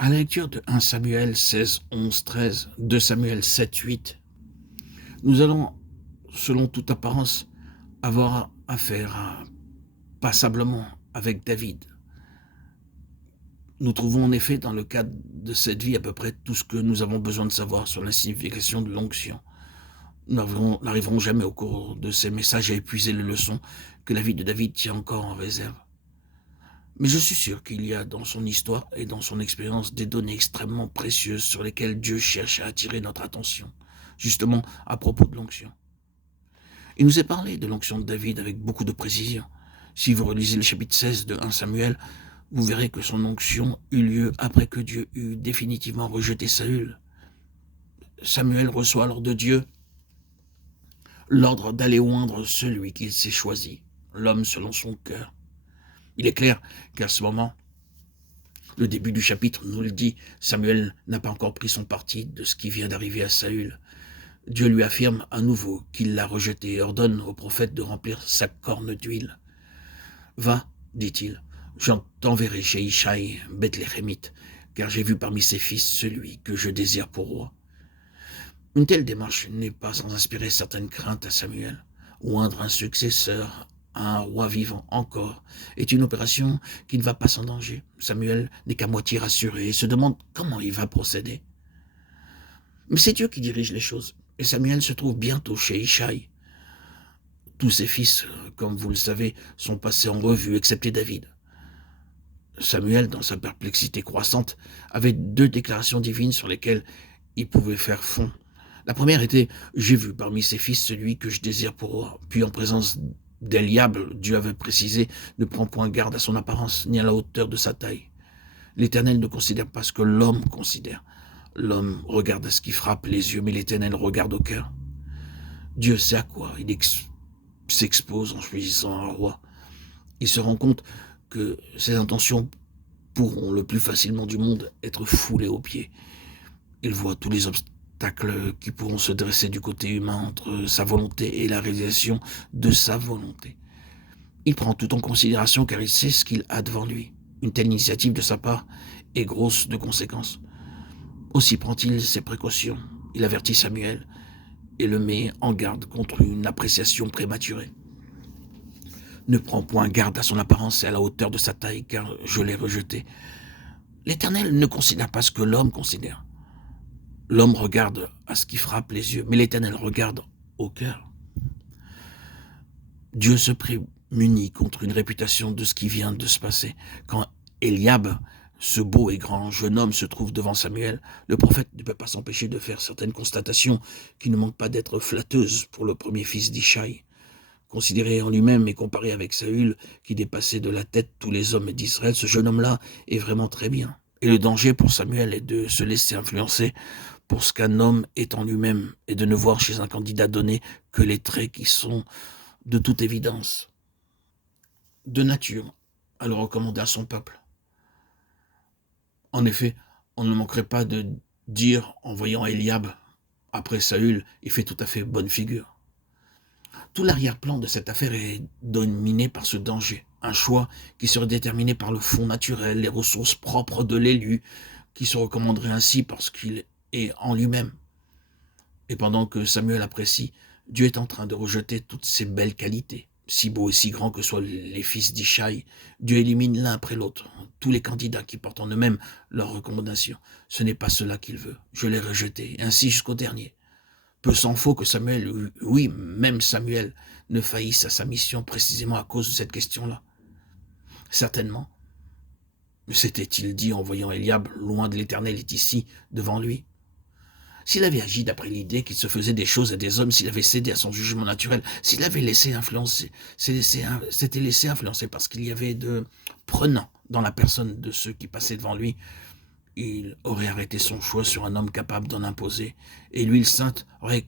À la lecture de 1 Samuel 16, 11, 13, 2 Samuel 7, 8, nous allons, selon toute apparence, avoir affaire passablement avec David. Nous trouvons en effet dans le cadre de cette vie à peu près tout ce que nous avons besoin de savoir sur la signification de l'onction. Nous n'arriverons jamais au cours de ces messages à épuiser les leçons que la vie de David tient encore en réserve. Mais je suis sûr qu'il y a dans son histoire et dans son expérience des données extrêmement précieuses sur lesquelles Dieu cherche à attirer notre attention, justement à propos de l'onction. Il nous est parlé de l'onction de David avec beaucoup de précision. Si vous relisez le chapitre 16 de 1 Samuel, vous verrez que son onction eut lieu après que Dieu eut définitivement rejeté Saül. Samuel reçoit alors de Dieu l'ordre d'aller oindre celui qu'il s'est choisi, l'homme selon son cœur. Il est clair qu'à ce moment, le début du chapitre nous le dit, Samuel n'a pas encore pris son parti de ce qui vient d'arriver à Saül. Dieu lui affirme à nouveau qu'il l'a rejeté et ordonne au prophète de remplir sa corne d'huile. Va, dit-il, j'en t'enverrai chez Ishaï, Bethléemite, car j'ai vu parmi ses fils celui que je désire pour roi. Une telle démarche n'est pas sans inspirer certaines craintes à Samuel. Oindre un successeur à un roi vivant encore est une opération qui ne va pas sans danger. Samuel n'est qu'à moitié rassuré et se demande comment il va procéder. Mais c'est Dieu qui dirige les choses, et Samuel se trouve bientôt chez Ishaï. Tous ses fils, comme vous le savez, sont passés en revue, excepté David. Samuel, dans sa perplexité croissante, avait 2 déclarations divines sur lesquelles il pouvait faire fond. La première était « J'ai vu parmi ses fils celui que je désire pour roi ». Puis en présence d'Eliab, Dieu avait précisé « Ne prends point garde à son apparence, ni à la hauteur de sa taille ». L'Éternel ne considère pas ce que l'homme considère. L'homme regarde à ce qui frappe les yeux, mais l'Éternel regarde au cœur. Dieu sait à quoi il s'expose en choisissant un roi. Il se rend compte que ses intentions pourront le plus facilement du monde être foulées aux pieds. Il voit tous les obstacles qui pourront se dresser du côté humain entre sa volonté et la réalisation de sa volonté. Il prend tout en considération car il sait ce qu'il a devant lui. Une telle initiative de sa part est grosse de conséquences. Aussi prend-il ses précautions. Il avertit Samuel et le met en garde contre une appréciation prématurée. Ne prends point garde à son apparence et à la hauteur de sa taille, car je l'ai rejeté. L'Éternel ne considère pas ce que l'homme considère. L'homme regarde à ce qui frappe les yeux, mais l'Éternel regarde au cœur. Dieu se prémunit contre une réputation de ce qui vient de se passer. Quand Eliab, ce beau et grand jeune homme, se trouve devant Samuel, le prophète ne peut pas s'empêcher de faire certaines constatations qui ne manquent pas d'être flatteuses pour le premier fils d'Ishaï. Considéré en lui-même et comparé avec Saül, qui dépassait de la tête tous les hommes d'Israël, ce jeune homme-là est vraiment très bien. Et le danger pour Samuel est de se laisser influencer pour ce qu'un homme est en lui-même et de ne voir chez un candidat donné que les traits qui sont, de toute évidence, de nature à le recommander à son peuple. En effet, on ne manquerait pas de dire, en voyant Eliab, après Saül, il fait tout à fait bonne figure. Tout l'arrière-plan de cette affaire est dominé par ce danger, un choix qui serait déterminé par le fond naturel, les ressources propres de l'élu, qui se recommanderait ainsi parce qu'il est en lui-même. Et pendant que Samuel apprécie, Dieu est en train de rejeter toutes ces belles qualités. Si beaux et si grands que soient les fils d'Ishaï, Dieu élimine l'un après l'autre tous les candidats qui portent en eux-mêmes leurs recommandations. Ce n'est pas cela qu'il veut. Je l'ai rejeté, ainsi jusqu'au dernier. Peu s'en faut que Samuel, oui, même Samuel, ne faillisse à sa mission précisément à cause de cette question-là. Certainement. S'était-il dit en voyant Eliab, loin de l'Éternel est ici, devant lui. S'il avait agi d'après l'idée qu'il se faisait des choses à des hommes, s'il avait cédé à son jugement naturel, s'il avait s'était laissé influencer parce qu'il y avait de prenants dans la personne de ceux qui passaient devant lui, il aurait arrêté son choix sur un homme capable d'en imposer, et l'huile sainte aurait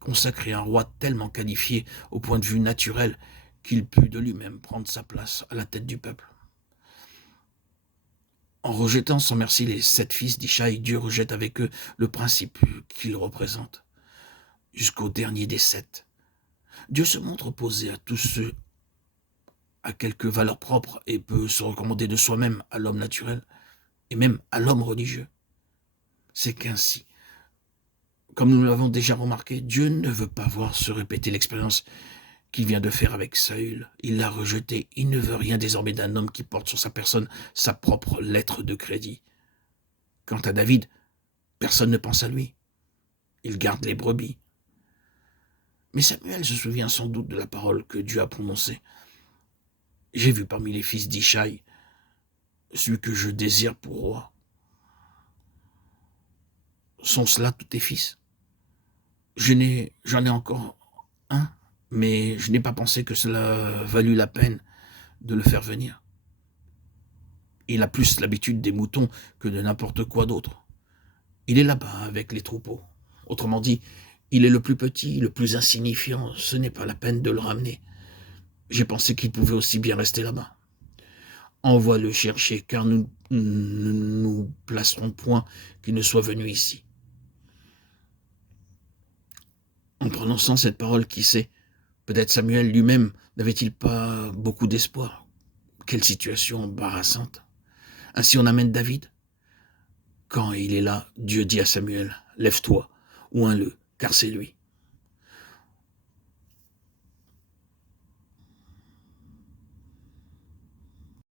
consacré un roi tellement qualifié au point de vue naturel qu'il put de lui-même prendre sa place à la tête du peuple. En rejetant sans merci les 7 fils d'Ishaï, Dieu rejette avec eux le principe qu'ils représentent, jusqu'au dernier des 7. Dieu se montre opposé à tous ceux à quelque valeur propre et peut se recommander de soi-même à l'homme naturel. et même à l'homme religieux. C'est qu'ainsi, comme nous l'avons déjà remarqué, Dieu ne veut pas voir se répéter l'expérience qu'il vient de faire avec Saül. Il l'a rejeté. Il ne veut rien désormais d'un homme qui porte sur sa personne sa propre lettre de crédit. Quant à David, personne ne pense à lui. Il garde les brebis. Mais Samuel se souvient sans doute de la parole que Dieu a prononcée. J'ai vu parmi les fils d'Ishaï celui que je désire pour roi. Sont cela tous tes fils? J'en ai encore un, mais je n'ai pas pensé que cela valut la peine de le faire venir. Il a plus l'habitude des moutons que de n'importe quoi d'autre. Il est là-bas avec les troupeaux. Autrement dit, il est le plus petit, le plus insignifiant. Ce n'est pas la peine de le ramener. J'ai pensé qu'il pouvait aussi bien rester là-bas. Envoie le chercher, car nous ne nous placerons point qu'il ne soit venu ici. En prononçant cette parole, qui sait, peut-être Samuel lui-même n'avait-il pas beaucoup d'espoir. Quelle situation embarrassante. Ainsi on amène David. Quand il est là, Dieu dit à Samuel, lève-toi, oins-le, car c'est lui.